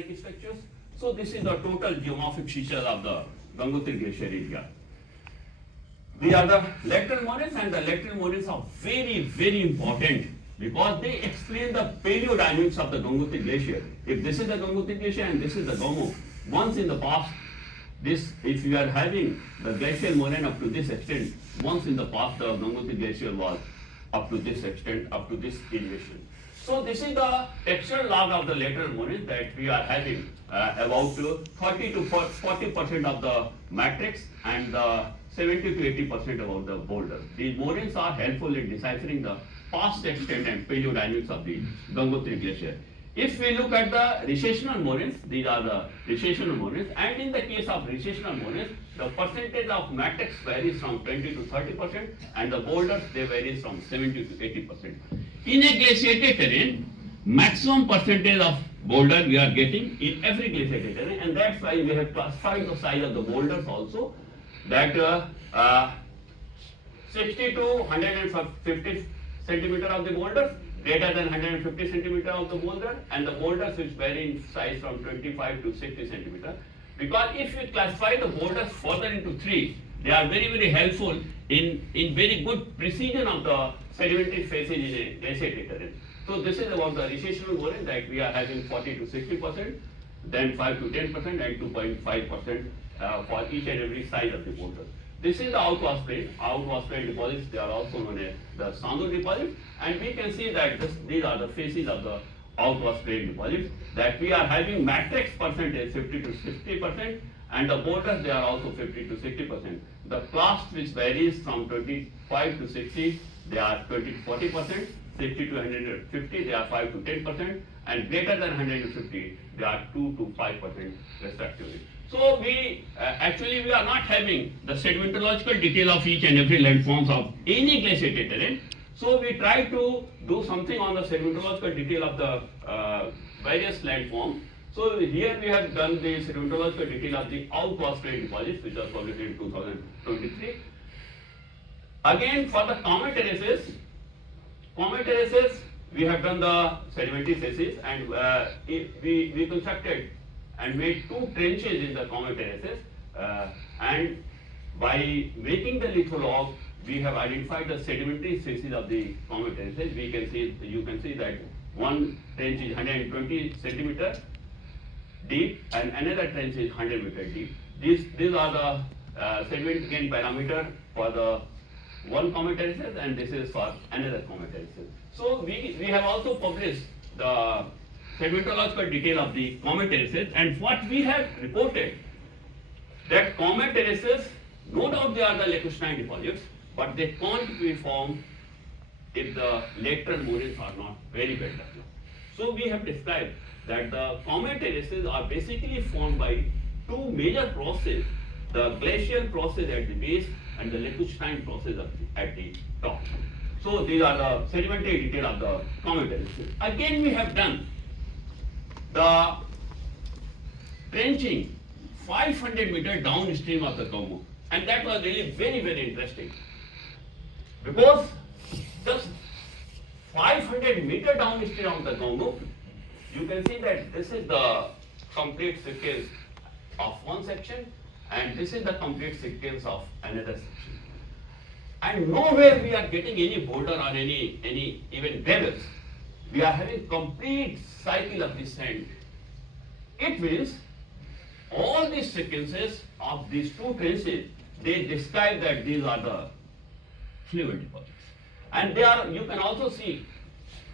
like structures. So this is the total geomorphic features of the Gangotri Glacier area. These are the lateral moraines, and the lateral moraines are very, very important because they explain the paleodynamics of the Gangotri Glacier. If this is the Gangotri Glacier and this is the Gango, once in the past, if you are having the glacial moraine up to this extent, once in the past the Gangotri Glacier was up to this extent, up to this elevation. So this is the textural log of the lateral moraine that we are having about 30 to 40% of the matrix and 70 to 80% about the boulder. These moraines are helpful in deciphering the past extent and paleodynamics of the Gangotri Glacier. If we look at the recessional moraines, these are the recessional moraines, and in the case of recessional moraines, the percentage of matrix varies from 20 to 30%, and the boulders they vary from 70 to 80%. In a glaciated terrain, maximum percentage of boulder we are getting in every glaciated terrain, and that's why we have classified the size of the boulders also, that 60 to 150 centimeter of the boulders, greater than 150 centimeter of the boulder, and the boulders which vary in size from 25 to 60 centimeter. Because if you classify the boulders further into three, they are very, very helpful in very good precision of the sedimentary phases in a glaciated terrain. So this is about the recessional moraine that we are having 40 to 60%, then 5 to 10%, and 2.5% for each and every size of the boulder. This is the outwash plain. Outwash plain deposits, they are also known as the Sandur deposits, and we can see that these are the faces of the outwash plain deposits, that we are having matrix percentage 50 to 60%, and the boulders they are also 50 to 60%. The clast which varies from 25 to 60, they are 20 to 40%, 60 to 150, they are 5 to 10%, and greater than 150, they are 2 to 5% respectively. So we actually are not having the sedimentological detail of each and every landforms of any glaciated terrain. So we try to do something on the sedimentological detail of the various landforms. So here we have done the sedimentological detail of the outwash plain deposits, which was published in 2023. Again, for the comet terraces, we have done the sedimentary facies, and we constructed and made two trenches in the comet terraces, and by making the litholog, we have identified the sedimentary facies of the comet terraces. You can see that one trench is 120 centimeter deep, and another trench is 100 meter deep. These are the sediment gain parameter for the one comet terraces, and this is for another comet terraces. So we have also published the sedimentological detail of the comet terraces, and what we have reported that comet terraces, no doubt they are the lacustine deposits, but they can't be formed if the lateral moraines are not very well developed. So we have described that the comet terraces are basically formed by two major processes: the glacial process at the base and the lacustine process at the top. So these are the sedimentary detail of the comet terraces. Again, we have done the trenching 500 meter downstream of the Gango, and that was really very, very interesting, because just 500 meter downstream of the Gango, you can see that this is the complete sequence of one section, and this is the complete sequence of another section. And nowhere we are getting any boulder or any even gravels. We are having complete cycle of the sand. It means all these sequences of these two trenches, they describe that these are the fluid deposits. And they are, you can also see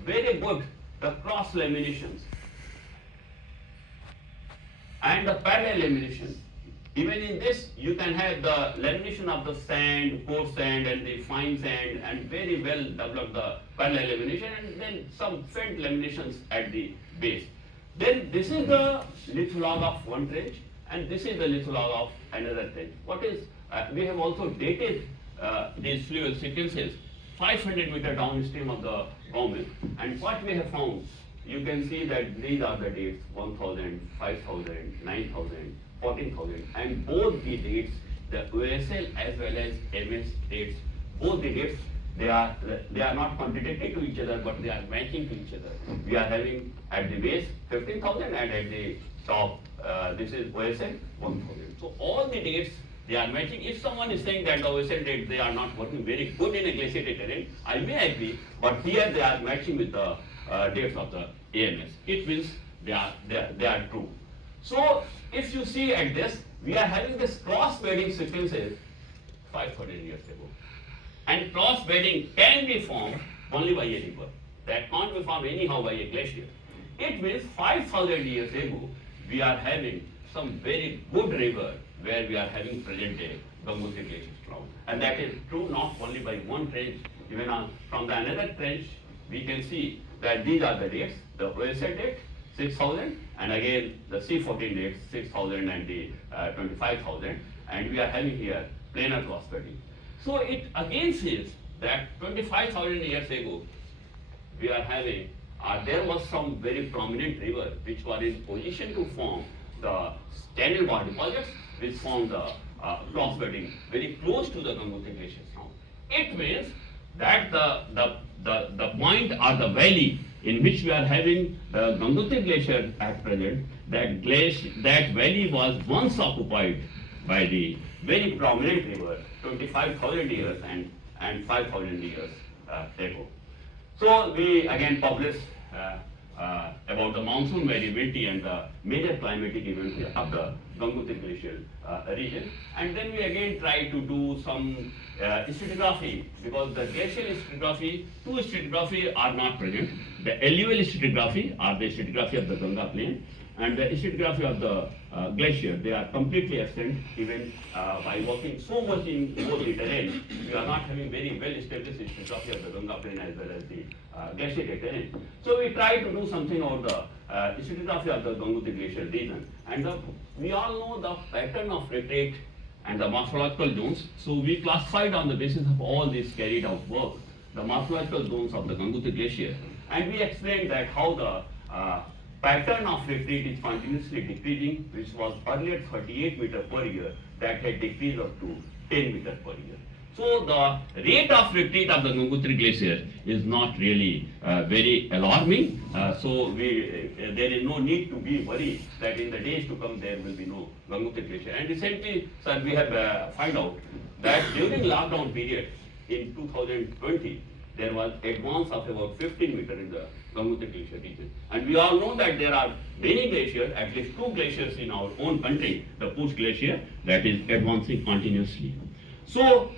very good the cross laminations and the parallel lamination. Even in this, you can have the lamination of the sand, coarse sand, and the fine sand, and very well develop the parallel lamination, and then some faint laminations at the base. Then this is the litholog of one trench, and this is the litholog of another trench. We have also dated these fluid sequences 500 meter downstream of the Gango, and what we have found, you can see that these are the dates 1000, 5000, 9000, 14,000, and both the dates, the OSL as well as MS dates, both the dates they are not contradictory to each other, but they are matching to each other. We are having at the base 15,000 and at the top, this is OSN 1,000. So all the dates, they are matching. If someone is saying that the OSN dates, they are not working very good in a glaciated terrain, I may agree, but here they are matching with the dates of the AMS. It means they are true. So if you see at this, we are having this cross-bedding sequences 5,000 years ago. And cross-bedding can be formed only by a river. That can't be formed anyhow by a glacier. It means 5,000 years ago, we are having some very good river where we are having present day Gangotri Glacier now. And that is true not only by one trench, even from the another trench, we can see that these are the dates, the OSN date, 6,000, and again the C14 dates, 6,000 and the 25,000, and we are having here planar cross-bedding. So it again says that 25,000 years ago, we are having, there was some very prominent river which were in position to form the channel bar deposits, which form the cross-bedding very close to the Gangotri Glacier now. It means that the point or the valley in which we are having the Gangotri Glacier at present, that valley was once occupied by the very prominent river 25,000 years and 5,000 years ago. So we again published about the monsoon variability and the major climatic events of the Gangotri Glacier region. And then we again try to do some stratigraphy, because the glacial stratigraphy, two stratigraphy are not present. The alluvial stratigraphy, or the stratigraphy of the Ganga plain, and the stratigraphy of the glacier, they are completely absent. Even by working so much in both the terrain, we are not having very well established stratigraphy of the Ganga plain as well as the glaciated terrain. So we try to do something about the stratigraphy of the Gangotri Glacier region. And we all know the pattern of retreat and the morphological zones. So we classified on the basis of all these carried out work, the morphological zones of the Gangotri Glacier. And we explained that how the pattern of retreat is continuously decreasing, which was earlier 38 meters per year, that had decreased up to 10 meters per year. So the rate of retreat of the Gangotri Glacier is not really very alarming. So there is no need to be worried that in the days to come there will be no Gangotri Glacier. And recently, sir, we have found out that during lockdown period in 2020, there was advance of about 15 meters in the Gangotri Glacier region. And we all know that there are many glaciers, at least two glaciers in our own country, the Push Glacier, that is advancing continuously. So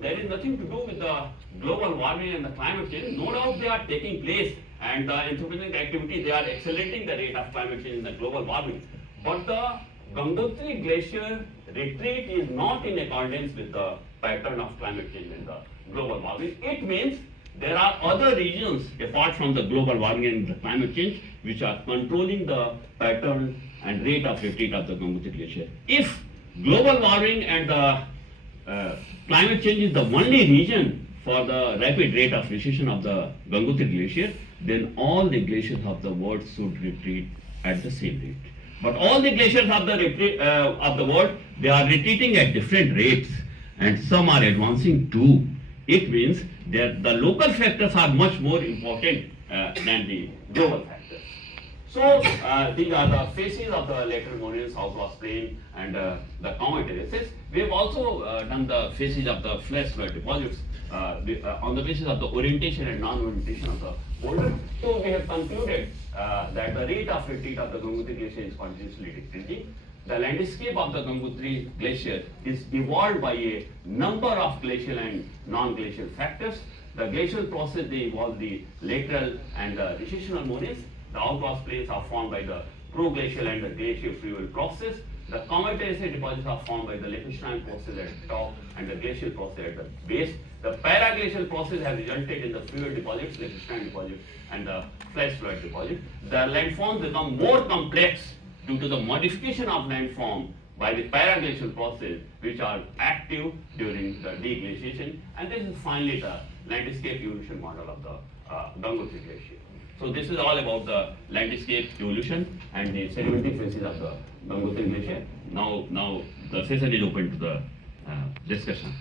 there is nothing to do with the global warming and the climate change. No doubt they are taking place, and the anthropogenic activity, they are accelerating the rate of climate change in the global warming. But the Gangotri Glacier retreat is not in accordance with the pattern of climate change in the global warming. It means there are other regions apart from the global warming and the climate change which are controlling the pattern and rate of retreat of the Gangotri Glacier. If global warming and the climate change is the only reason for the rapid rate of recession of the Gangotri Glacier, then all the glaciers of the world should retreat at the same rate. But all the glaciers of the world, they are retreating at different rates, and some are advancing too. It means that the local factors are much more important than the global factors. So these are the phases of the lateral moraines, southwest plain, and the comet terraces. We have also done the phases of the flash flood deposits on the basis of the orientation and non-orientation of the boulder. So we have concluded that the rate of retreat of the Gangotri Glacier is continuously decreasing. The landscape of the Gangotri Glacier is evolved by a number of glacial and non-glacial factors. The glacial process, they involve the lateral and the recessional moraines. The outwash plains are formed by the proglacial and the glacial fluvial process. The comet terraces deposits are formed by the Liechtenstein process at the top and the glacial process at the base. The paraglacial process has resulted in the fluvial deposits, Liechtenstein deposits, and the flash flood deposit. The landforms become more complex due to the modification of landform by the paraglacial process, which are active during the deglaciation. And this is finally the landscape evolution model of the Gangotri Glacier. So this is all about the landscape evolution and the sedimentary phases of the Gangotri Glacier. Now the session is open to the discussion.